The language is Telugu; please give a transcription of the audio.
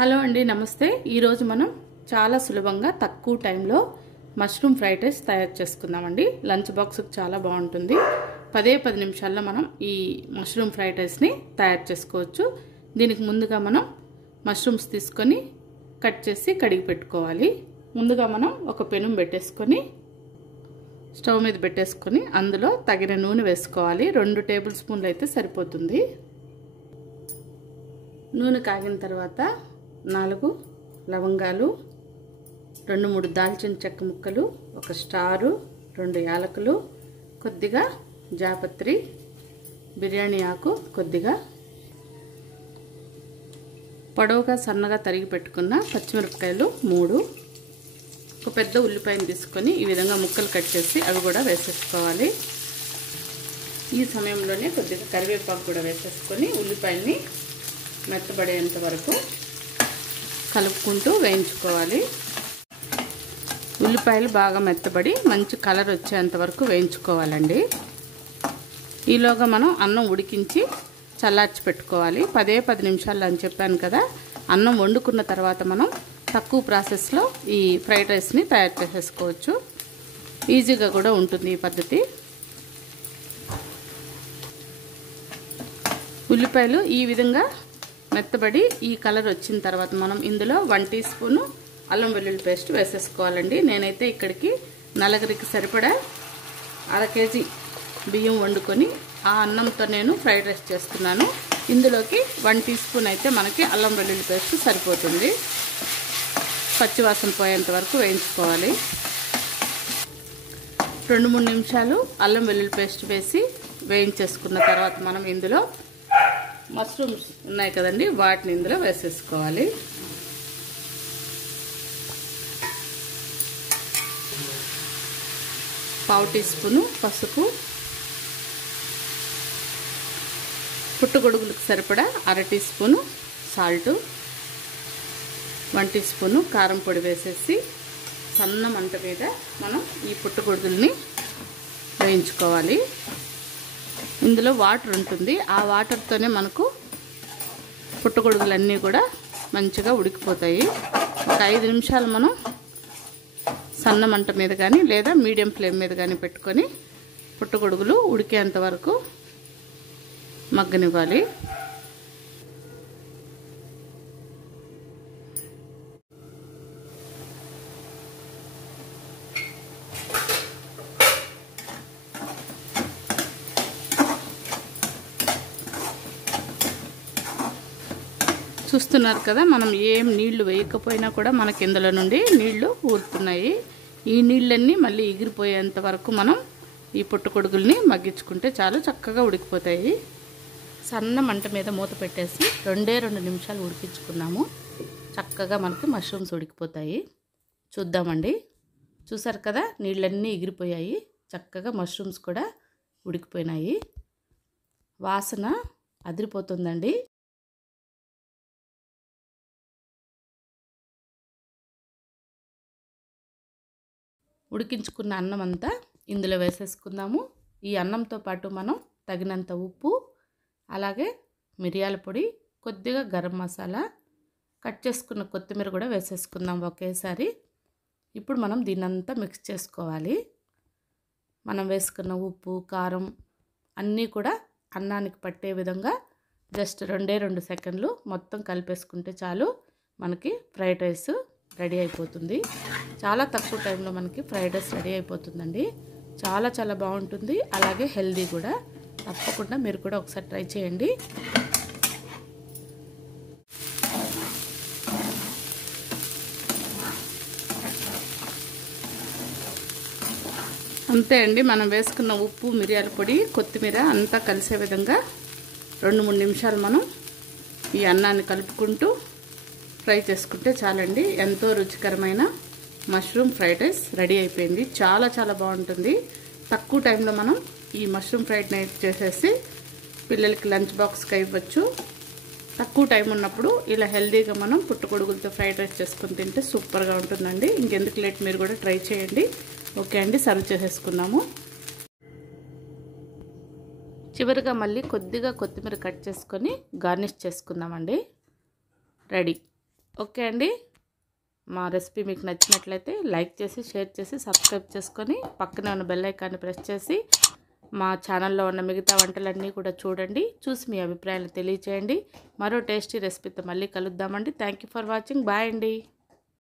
హలో అండి, నమస్తే. ఈరోజు మనం చాలా సులభంగా తక్కువ టైంలో మష్రూమ్ ఫ్రైడ్ రైస్ తయారు చేసుకుందామండి. లంచ్ బాక్స్కి చాలా బాగుంటుంది. 10 నిమిషాల్లో మనం ఈ మష్రూమ్ ఫ్రైడ్ రైస్ని తయారు చేసుకోవచ్చు. దీనికి ముందుగా మనం మష్రూమ్స్ తీసుకొని కట్ చేసి కడిగి పెట్టుకోవాలి. ముందుగా మనం ఒక పెనం పెట్టేసుకొని స్టవ్ మీద పెట్టేసుకొని అందులో తగిన నూనె వేసుకోవాలి. 2 టేబుల్ స్పూన్లు అయితే సరిపోతుంది. నూనె కాగిన తర్వాత 4 లవంగాలు, 2-3 దాల్చిన చెక్క ముక్కలు, 1 స్టారు, 2 యాలకులు, కొద్దిగా జాపత్రి, బిర్యానీ ఆకు, కొద్దిగా పొడవుగా సన్నగా తరిగి పెట్టుకున్న పచ్చిమిరపకాయలు 3, ఒక పెద్ద ఉల్లిపాయను తీసుకొని ఈ విధంగా ముక్కలు కట్ చేసి అవి కూడా వేసేసుకోవాలి. ఈ సమయంలోనే కొద్దిగా కరివేపాకు కూడా వేసేసుకొని ఉల్లిపాయల్ని మెత్తబడేంత వరకు కలుపుకుంటూ వేయించుకోవాలి. ఉల్లిపాయలు బాగా మెత్తబడి మంచి కలర్ వచ్చేంత వరకు వేయించుకోవాలండి. ఈలోగా మనం అన్నం ఉడికించి చల్లార్చి పెట్టుకోవాలి. 10 నిమిషాలు అని చెప్పాను కదా. అన్నం వండుకున్న తర్వాత మనం తక్కువ ప్రాసెస్లో ఈ ఫ్రైడ్ రైస్ని తయారు చేసేసుకోవచ్చు. ఈజీగా కూడా ఉంటుంది ఈ పద్ధతి. ఉల్లిపాయలు ఈ విధంగా మెత్తబడి ఈ కలర్ వచ్చిన తర్వాత మనం ఇందులో 1 టీ స్పూను అల్లం వెల్లుల్లి పేస్ట్ వేసేసుకోవాలండి. నేనైతే ఇక్కడికి నలుగురికి సరిపడా 1/2 కేజీ బియ్యం వండుకొని ఆ అన్నంతో నేను ఫ్రైడ్ రైస్ చేస్తున్నాను. ఇందులోకి 1 టీ స్పూన్ అయితే మనకి అల్లం వెల్లుల్లి పేస్ట్ సరిపోతుంది. పచ్చివాసన పోయేంత వరకు వేయించుకోవాలి. 2-3 నిమిషాలు అల్లం వెల్లుల్లి పేస్ట్ వేసి వేయించేసుకున్న తర్వాత మనం ఇందులో మష్రూమ్స్ ఉన్నాయి కదండి, వాటిని ఇందులో వేసేసుకోవాలి. పావు టీ స్పూను పసుపు, పుట్టగొడుగులకు సరిపడా 1/2 teaspoon salt, 1 teaspoon కారం పొడి వేసేసి సన్న మంట మీద మనం ఈ పుట్టగొడుగుల్ని వేయించుకోవాలి. ఇందులో వాటర్ ఉంటుంది. ఆ వాటర్తోనే మనకు పుట్టగొడుగులన్నీ కూడా మంచిగా ఉడికిపోతాయి. ఒక 5 నిమిషాలు మనం సన్న మంట మీద కానీ లేదా మీడియం ఫ్లేమ్ మీద కానీ పెట్టుకొని పుట్టగొడుగులు ఉడికేంత వరకు మగ్గనివ్వాలి. చూస్తున్నారు కదా, మనం ఏం నీళ్లు వేయకపోయినా కూడా మనకి ఇందులో నుండి నీళ్లు ఊరుతున్నాయి. ఈ నీళ్ళన్నీ మళ్ళీ ఎగిరిపోయేంత వరకు మనం ఈ పుట్టగొడుగుల్ని మగ్గించుకుంటే చాలు, చక్కగా ఉడికిపోతాయి. సన్న మంట మీద మూత పెట్టేసి 2 నిమిషాలు ఉడికించుకున్నాము. చక్కగా మనకి మష్రూమ్స్ ఉడికిపోతాయి. చూద్దామండి. చూసారు కదా, నీళ్ళన్నీ ఎగిరిపోయాయి. చక్కగా మష్రూమ్స్ కూడా ఉడికిపోయినాయి. వాసన అదిరిపోతుందండి. ఉడికించుకున్న అన్నం అంతా ఇందులో వేసేసుకుందాము. ఈ అన్నంతో పాటు మనం తగినంత ఉప్పు, అలాగే మిరియాల పొడి, కొద్దిగా గరం మసాలా, కట్ చేసుకున్న కొత్తిమీర కూడా వేసేసుకుందాం ఒకేసారి. ఇప్పుడు మనం దీన్నంతా మిక్స్ చేసుకోవాలి. మనం వేసుకున్న ఉప్పు, కారం అన్నీ కూడా అన్నానికి పట్టే విధంగా జస్ట్ 2 సెకండ్లు మొత్తం కలిపేసుకుంటే చాలు, మనకి ఫ్రైడ్ రైస్ రెడీ అయిపోతుంది. చాలా తక్కువ టైంలో మనకి ఫ్రైడ్ రైస్ రెడీ అయిపోతుందండి. చాలా బాగుంటుంది. అలాగే హెల్దీ కూడా. తప్పకుండా మీరు కూడా ఒకసారి ట్రై చేయండి. అంతే అండి. మనం వేసుకున్న ఉప్పు, మిరియాల పొడి, కొత్తిమీర అంతా కలిసే విధంగా 2-3 నిమిషాలు మనం ఈ అన్నాన్ని కలుపుకుంటూ ఫ్రై చేసుకుంటే చాలండి. ఎంతో రుచికరమైన మష్రూమ్ ఫ్రైడ్ రైస్ రెడీ అయిపోయింది. చాలా బాగుంటుంది. తక్కువ టైంలో మనం ఈ మష్రూమ్ ఫ్రైడ్ రైస్ చేసేసి పిల్లలకి లంచ్ బాక్స్కి ఇవ్వచ్చు. తక్కువ టైం ఉన్నప్పుడు ఇలా హెల్దీగా మనం పుట్టగొడుగులతో ఫ్రైడ్ రైస్ చేసుకుని తింటే సూపర్గా ఉంటుందండి. ఇంకెందుకు లేట్, మీరు కూడా ట్రై చేయండి. ఓకే అండి, సర్వ్ చేసేసుకుందాము. చివరిగా మళ్ళీ కొద్దిగా కొత్తిమీర కట్ చేసుకొని గార్నిష్ చేసుకుందామండి. రెడీ. ఓకే అండి. మా రెసిపీ మీకు నచ్చినట్లయితే లైక్ చేసి, షేర్ చేసి, సబ్స్క్రైబ్ చేసుకొని పక్కనే ఉన్న బెల్ ఐకాన్ని ప్రెస్ చేసి మా ఛానల్లో ఉన్న మిగతా వంటలన్నీ కూడా చూడండి. చూసి మీ అభిప్రాయాలు తెలియచేయండి. మరో టేస్టీ రెసిపీతో మళ్ళీ కలుద్దామండి. Thank you for watching. Bye అండి.